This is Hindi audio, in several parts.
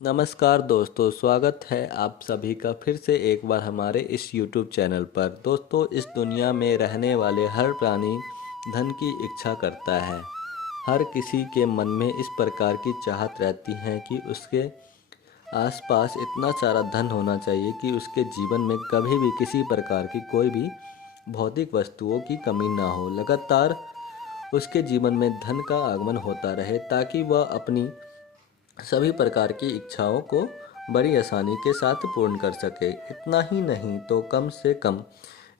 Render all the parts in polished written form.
नमस्कार दोस्तों, स्वागत है आप सभी का फिर से एक बार हमारे इस YouTube चैनल पर। दोस्तों, इस दुनिया में रहने वाले हर प्राणी धन की इच्छा करता है। हर किसी के मन में इस प्रकार की चाहत रहती है कि उसके आसपास इतना सारा धन होना चाहिए कि उसके जीवन में कभी भी किसी प्रकार की कोई भी भौतिक वस्तुओं की कमी ना हो। लगातार उसके जीवन में धन का आगमन होता रहे ताकि वह अपनी सभी प्रकार की इच्छाओं को बड़ी आसानी के साथ पूर्ण कर सके। इतना ही नहीं तो कम से कम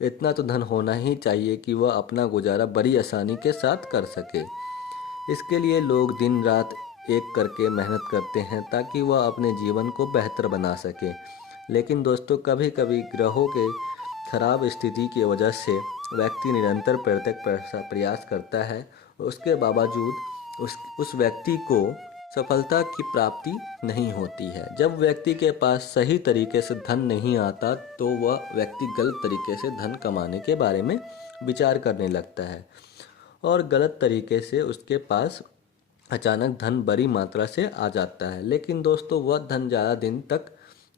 इतना तो धन होना ही चाहिए कि वह अपना गुजारा बड़ी आसानी के साथ कर सके। इसके लिए लोग दिन रात एक करके मेहनत करते हैं ताकि वह अपने जीवन को बेहतर बना सके। लेकिन दोस्तों, कभी कभी ग्रहों के खराब स्थिति की वजह से व्यक्ति निरंतर प्रत्येक प्रयास करता है। उसके बावजूद उस व्यक्ति को सफलता की प्राप्ति नहीं होती है। जब व्यक्ति के पास सही तरीके से धन नहीं आता तो वह व्यक्ति गलत तरीके से धन कमाने के बारे में विचार करने लगता है और गलत तरीके से उसके पास अचानक धन बड़ी मात्रा से आ जाता है। लेकिन दोस्तों, वह धन ज़्यादा दिन तक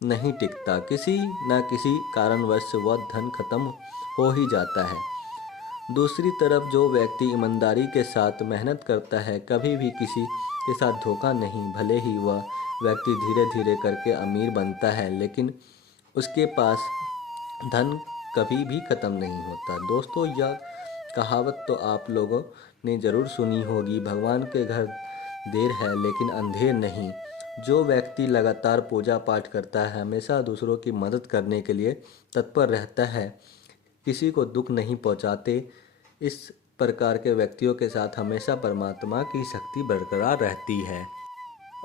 नहीं टिकता। किसी न किसी कारणवश वह धन खत्म हो ही जाता है। दूसरी तरफ जो व्यक्ति ईमानदारी के साथ मेहनत करता है, कभी भी किसी के साथ धोखा नहीं, भले ही वह व्यक्ति धीरे धीरे करके अमीर बनता है लेकिन उसके पास धन कभी भी ख़त्म नहीं होता। दोस्तों, यह कहावत तो आप लोगों ने ज़रूर सुनी होगी, भगवान के घर देर है लेकिन अंधेर नहीं। जो व्यक्ति लगातार पूजा पाठ करता है, हमेशा दूसरों की मदद करने के लिए तत्पर रहता है, किसी को दुख नहीं पहुंचाते, इस प्रकार के व्यक्तियों के साथ हमेशा परमात्मा की शक्ति बरकरार रहती है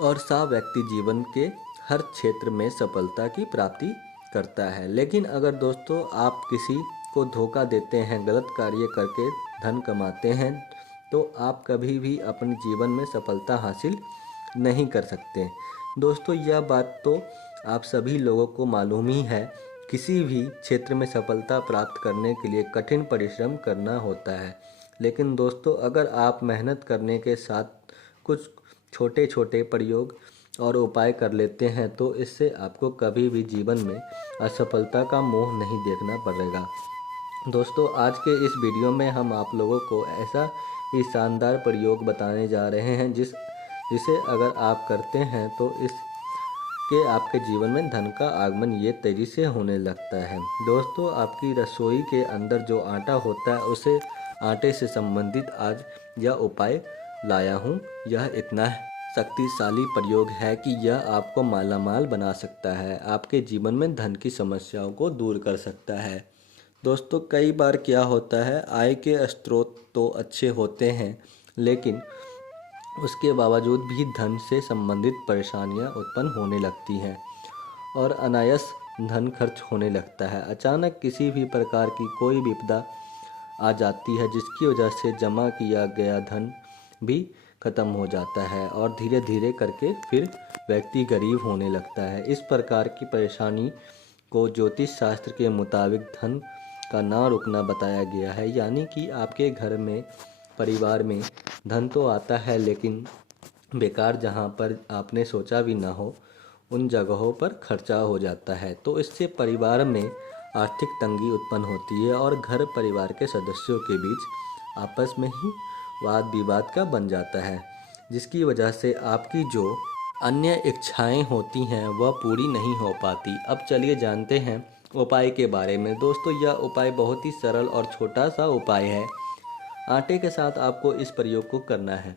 और सा व्यक्ति जीवन के हर क्षेत्र में सफलता की प्राप्ति करता है। लेकिन अगर दोस्तों आप किसी को धोखा देते हैं, गलत कार्य करके धन कमाते हैं, तो आप कभी भी अपने जीवन में सफलता हासिल नहीं कर सकते। दोस्तों, यह बात तो आप सभी लोगों को मालूम ही है। किसी भी क्षेत्र में सफलता प्राप्त करने के लिए कठिन परिश्रम करना होता है। लेकिन दोस्तों, अगर आप मेहनत करने के साथ कुछ छोटे छोटे प्रयोग और उपाय कर लेते हैं तो इससे आपको कभी भी जीवन में असफलता का मोह नहीं देखना पड़ेगा। दोस्तों, आज के इस वीडियो में हम आप लोगों को ऐसा ही शानदार प्रयोग बताने जा रहे हैं जिसे अगर आप करते हैं तो इसके आपके जीवन में धन का आगमन ये तेज़ी से होने लगता है। दोस्तों, आपकी रसोई के अंदर जो आटा होता है, उसे आटे से संबंधित आज यह उपाय लाया हूँ। यह इतना शक्तिशाली प्रयोग है कि यह आपको मालामाल बना सकता है, आपके जीवन में धन की समस्याओं को दूर कर सकता है। दोस्तों, कई बार क्या होता है, आय के स्रोत तो अच्छे होते हैं लेकिन उसके बावजूद भी धन से संबंधित परेशानियां उत्पन्न होने लगती हैं और अनायास धन खर्च होने लगता है। अचानक किसी भी प्रकार की कोई विपदा आ जाती है जिसकी वजह से जमा किया गया धन भी खत्म हो जाता है और धीरे धीरे करके फिर व्यक्ति गरीब होने लगता है। इस प्रकार की परेशानी को ज्योतिष शास्त्र के मुताबिक धन का ना रुकना बताया गया है। यानी कि आपके घर में, परिवार में धन तो आता है लेकिन बेकार, जहाँ पर आपने सोचा भी ना हो उन जगहों पर खर्चा हो जाता है। तो इससे परिवार में आर्थिक तंगी उत्पन्न होती है और घर परिवार के सदस्यों के बीच आपस में ही वाद विवाद का बन जाता है, जिसकी वजह से आपकी जो अन्य इच्छाएं होती हैं वह पूरी नहीं हो पाती। अब चलिए जानते हैं उपाय के बारे में। दोस्तों, यह उपाय बहुत ही सरल और छोटा सा उपाय है। आटे के साथ आपको इस प्रयोग को करना है।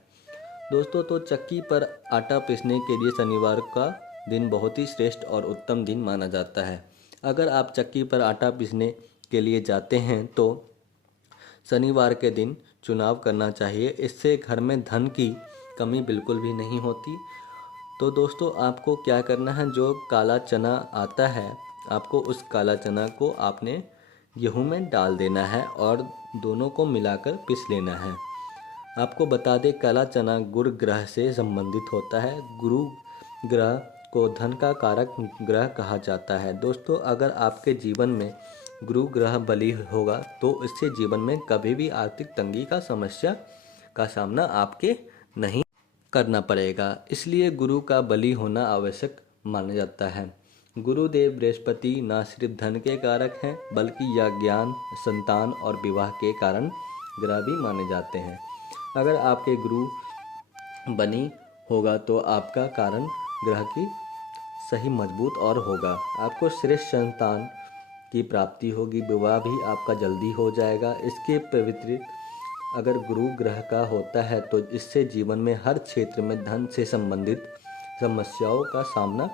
दोस्तों, तो चक्की पर आटा पीसने के लिए शनिवार का दिन बहुत ही श्रेष्ठ और उत्तम दिन माना जाता है। अगर आप चक्की पर आटा पीसने के लिए जाते हैं तो शनिवार के दिन चुनाव करना चाहिए। इससे घर में धन की कमी बिल्कुल भी नहीं होती। तो दोस्तों, आपको क्या करना है, जो काला चना आता है, आपको उस काला चना को आपने गेहूं में डाल देना है और दोनों को मिलाकर पीस लेना है। आपको बता दें, काला चना गुरु ग्रह से संबंधित होता है। गुरु ग्रह को धन का कारक ग्रह कहा जाता है। दोस्तों, अगर आपके जीवन में गुरु ग्रह बली होगा तो इससे जीवन में कभी भी आर्थिक तंगी का समस्या का सामना आपके नहीं करना पड़ेगा। इसलिए गुरु का बलि होना आवश्यक माना जाता है। गुरुदेव बृहस्पति न सिर्फ धन के कारक हैं बल्कि यह ज्ञान, संतान और विवाह के कारण ग्रह भी माने जाते हैं। अगर आपके गुरु बनी होगा तो आपका कारण ग्रह की सही मजबूत और होगा। आपको श्रेष्ठ संतान की प्राप्ति होगी, विवाह भी आपका जल्दी हो जाएगा। इसके विपरीत अगर गुरु ग्रह का होता है तो इससे जीवन में हर क्षेत्र में धन से संबंधित समस्याओं का सामना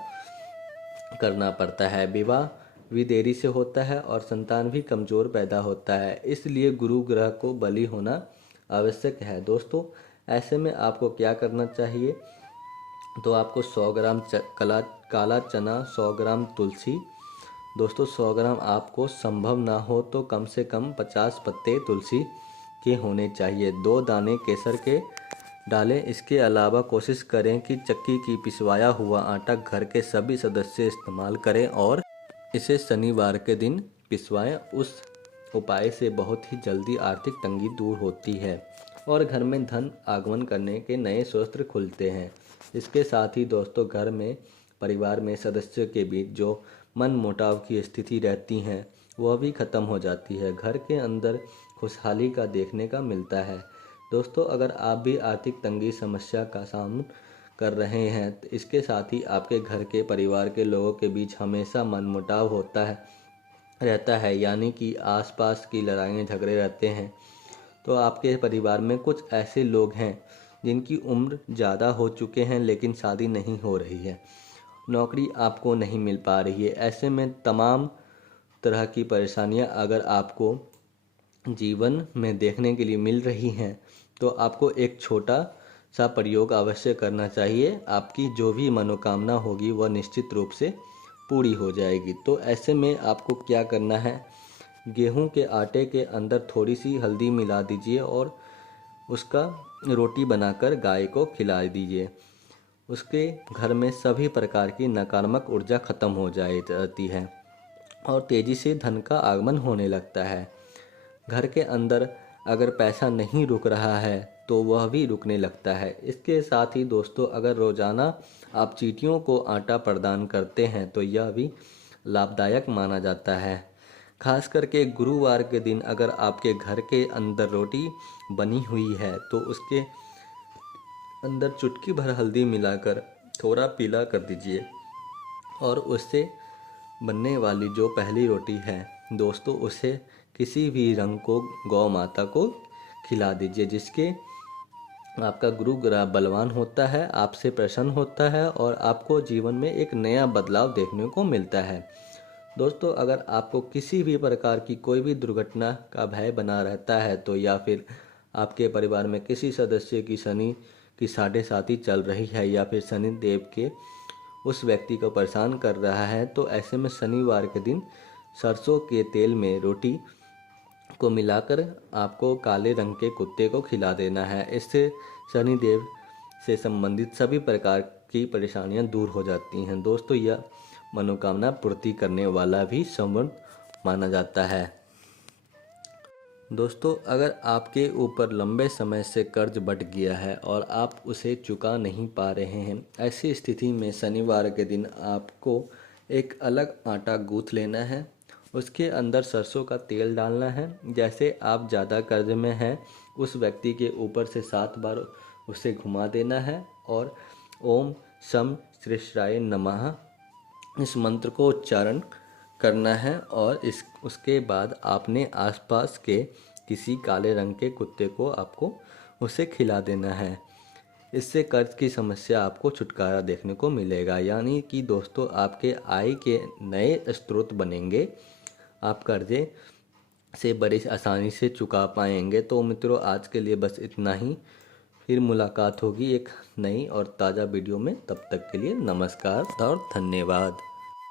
करना पड़ता है। विवाह भी देरी से होता है और संतान भी कमज़ोर पैदा होता है। इसलिए गुरु ग्रह को बलि होना आवश्यक है। दोस्तों, ऐसे में आपको क्या करना चाहिए? तो आपको 100 ग्राम काला चना, 100 ग्राम तुलसी। दोस्तों, 100 ग्राम आपको संभव ना हो तो कम से कम 50 पत्ते तुलसी के होने चाहिए। 2 दाने केसर के डालें। इसके अलावा कोशिश करें कि चक्की की पिसवाया हुआ आटा घर के सभी सदस्य इस्तेमाल करें और इसे शनिवार के दिन पिसवाएं। उस उपाय से बहुत ही जल्दी आर्थिक तंगी दूर होती है और घर में धन आगमन करने के नए स्रोत खुलते हैं। इसके साथ ही दोस्तों, घर में परिवार में सदस्यों के बीच जो मन मुटाव की स्थिति रहती हैं वह भी ख़त्म हो जाती है। घर के अंदर खुशहाली का देखने का मिलता है। दोस्तों, अगर आप भी आर्थिक तंगी समस्या का सामना कर रहे हैं तो इसके साथ ही आपके घर के परिवार के लोगों के बीच हमेशा मनमुटाव रहता है, यानी कि आसपास की लड़ाइयाँ झगड़े रहते हैं। तो आपके परिवार में कुछ ऐसे लोग हैं जिनकी उम्र ज़्यादा हो चुके हैं लेकिन शादी नहीं हो रही है, नौकरी आपको नहीं मिल पा रही है। ऐसे में तमाम तरह की परेशानियां अगर आपको जीवन में देखने के लिए मिल रही हैं तो आपको एक छोटा सा प्रयोग अवश्य करना चाहिए। आपकी जो भी मनोकामना होगी वह निश्चित रूप से पूरी हो जाएगी। तो ऐसे में आपको क्या करना है? गेहूं के आटे के अंदर थोड़ी सी हल्दी मिला दीजिए और उसका रोटी बनाकर गाय को खिला दीजिए। उसके घर में सभी प्रकार की नकारात्मक ऊर्जा खत्म हो जाती है और तेज़ी से धन का आगमन होने लगता है। घर के अंदर अगर पैसा नहीं रुक रहा है तो वह भी रुकने लगता है। इसके साथ ही दोस्तों, अगर रोज़ाना आप चींटियों को आटा प्रदान करते हैं तो यह भी लाभदायक माना जाता है। खास करके गुरुवार के दिन अगर आपके घर के अंदर रोटी बनी हुई है तो उसके अंदर चुटकी भर हल्दी मिलाकर थोड़ा पीला कर दीजिए और उससे बनने वाली जो पहली रोटी है दोस्तों, उसे किसी भी रंग को गौ माता को खिला दीजिए, जिसके आपका गुरु ग्रह बलवान होता है, आपसे प्रसन्न होता है और आपको जीवन में एक नया बदलाव देखने को मिलता है। दोस्तों, अगर आपको किसी भी प्रकार की कोई भी दुर्घटना का भय बना रहता है तो या फिर आपके परिवार में किसी सदस्य की शनि की साढ़े साती चल रही है या फिर शनि देव के उस व्यक्ति को परेशान कर रहा है तो ऐसे में शनिवार के दिन सरसों के तेल में रोटी को मिलाकर आपको काले रंग के कुत्ते को खिला देना है। इससे शनिदेव से संबंधित सभी प्रकार की परेशानियां दूर हो जाती हैं। दोस्तों, यह मनोकामना पूर्ति करने वाला भी संवत माना जाता है। दोस्तों, अगर आपके ऊपर लंबे समय से कर्ज बढ़ गया है और आप उसे चुका नहीं पा रहे हैं, ऐसी स्थिति में शनिवार के दिन आपको एक अलग आटा गूँथ लेना है। उसके अंदर सरसों का तेल डालना है। जैसे आप ज़्यादा कर्ज में हैं, उस व्यक्ति के ऊपर से 7 बार उसे घुमा देना है और ओम शम श्रीशाय नमः इस मंत्र को उच्चारण करना है और उसके बाद आपने आसपास के किसी काले रंग के कुत्ते को आपको उसे खिला देना है। इससे कर्ज की समस्या आपको छुटकारा देखने को मिलेगा, यानी कि दोस्तों आपके आय के नए स्रोत बनेंगे। आप कर्जे से बड़ी आसानी से चुका पाएंगे। तो मित्रों, आज के लिए बस इतना ही। फिर मुलाकात होगी एक नई और ताज़ा वीडियो में। तब तक के लिए नमस्कार और धन्यवाद।